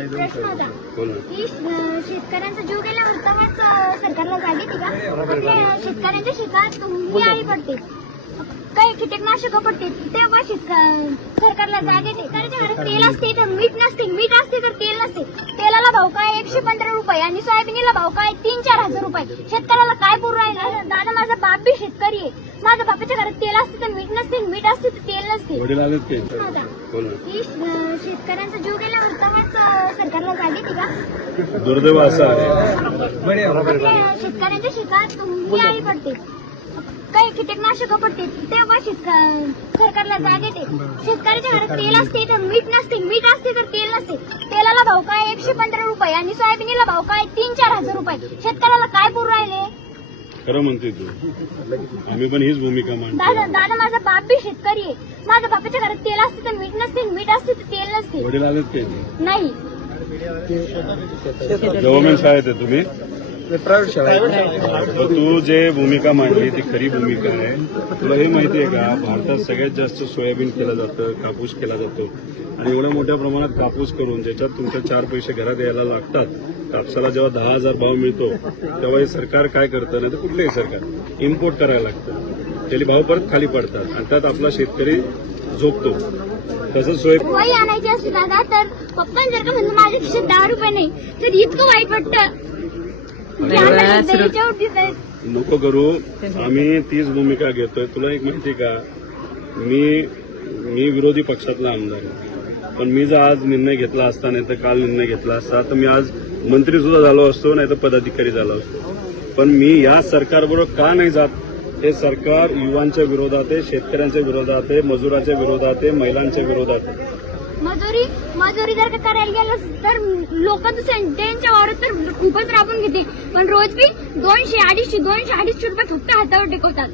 एक प्रश्न होता की शेतकऱ्यांचा जीव गेल्यावर तेव्हाच सरकारला जाग येते का? शेतकऱ्यांच्या शेतात बियाणी पडते, काही कीटकनाशक पडते, तेव्हा सरकारला जाग येते. कारण घरात तेल असते तर मीठ नसते, मीठ असते तर तेल नसते. तेलाला भाव काय 115 रुपये आणि सोयाबीनला भाव काय 3-4 हजार रुपये. शेतकऱ्याला काय पुरू राहिलं? दादा माझा बाप बी शेतकरी आहे. माझ्या बापाच्या घरात तेल असते तर मीठ नसते, मीठ असते तर तेल नसते. की शेतकऱ्यांचा जीव गेल्यावर तेव्हाच सरकारला जाग येते का? दुर्दैव असं आहे. शेतकऱ्यांच्या शेतात बियाणी पडते, काही कीटकनाशक पडते, तेव्हा सरकारला जाग येते. शेतकऱ्याच्या घरात तेल असते तर मीठ नसते, मीठ असते तर तेल नसते. तेलाला भाव काय 115 रुपये आणि सोयाबीनला भाव काय 3-4 हजार रुपये. शेतकऱ्याला काय पुरू राहिले? खरं म्हणते तू, आम्ही पण हीच भूमिका मांडतो. दादा माझा बाप बी शेतकरी आहे. माझ्या बापाच्या घरात तेल असते तर मीठ नसते, मीठ असते तर तेल नसते. वडील आलेत ते नाही, गव्हर्नमेंट शाळेत आहे तुम्ही. प्रायव्हेट शाळा. तू जे भूमिका मांडली ती खरी भूमिका आहे. तुला हे माहिती आहे का, भारतात सगळ्यात जास्त सोयाबीन केलं जातं, कापूस केला जातो आणि एवढ्या मोठ्या प्रमाणात कापूस करून ज्याच्यात तुमच्या 4 पैसे घरात यायला लागतात. कापसाला जेव्हा 10,000 भाव मिळतो तेव्हा हे सरकार काय करतं, नाही तर कुठलंही सरकार इम्पोर्ट करायला लागतं. त्याचे भाव परत खाली पडतात आणि त्यात आपला शेतकरी झोपतो. तसंच सोयाबीन वही आणायची असते दादा, तर पप्पा जर का म्हणलं माझ्या खिशात 10 रुपये नाही तर इतकं वाईट वाटतं. नको करू, आम्ही तीच भूमिका घेतोय. तुला एक माहिती का, मी विरोधी पक्षातला आमदार आहे, पण मी जर आज निर्णय घेतला असता, नाही तर काल निर्णय घेतला असता, तर मी आज मंत्री सुद्धा झालो असतो, नाही तर पदाधिकारी झालो असतो. पण मी या सरकारबरोबर का नाही जात? हे सरकार युवांच्या विरोधात आहे, शेतकऱ्यांच्या विरोधात आहे, मजुराच्या विरोधात आहे, महिलांच्या विरोधात आहे. मजुरी जर का करायला गेलं तर लोक त्यांच्या वावरात तर खूपच राबून घेते, पण रोज बी 200-250 रुपये फक्त हातावर टेकवतात.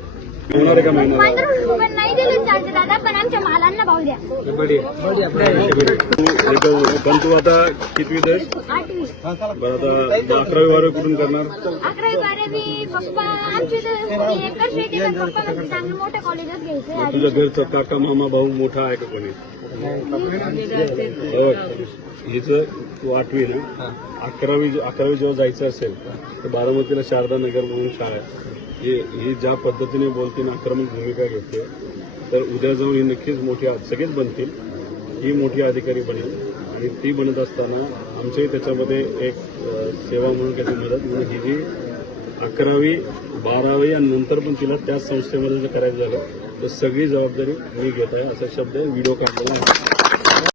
होणार का महिना? 15 रुपये नाही दिले चालते दादा, पण आमच्या मालांना भाव द्या. पण तू आता कितवी आहेस? 8वी बरं, आता 11वी 12वी कुठून करणार? 11वी 12वी पप्पा आमचे तर एकच शेती, पण पप्पा चांगलं मोठ्या कॉलेजात घ्यायचं. तुझ्या घरचा काका मामा भाऊ मोठा आहे का कोणी? हिचं तू 8वी ना, 11वी जेव्हा जायचं असेल तर बारामतीला शारदा नगर म्हणून शाळा आहे. ही ज्या पद्धतीने बोलते ना, आक्रमक भूमिका घेते, तर उद्या जाऊन ही नक्कीच मोठी, सगळेच बनतील, ही मोठी अधिकारी बनेल. आणि ती बनत असताना आमच्याही त्याच्यामध्ये एक सेवा म्हणून काही मदत म्हणून ही जी 11वी 12वी आणि नंतर पण तिला त्याच संस्थेमध्ये जर करायचं झालं तर सगळी जबाबदारी मी घेत आहे, असा शब्द व्हिडिओ काढलेला आहे.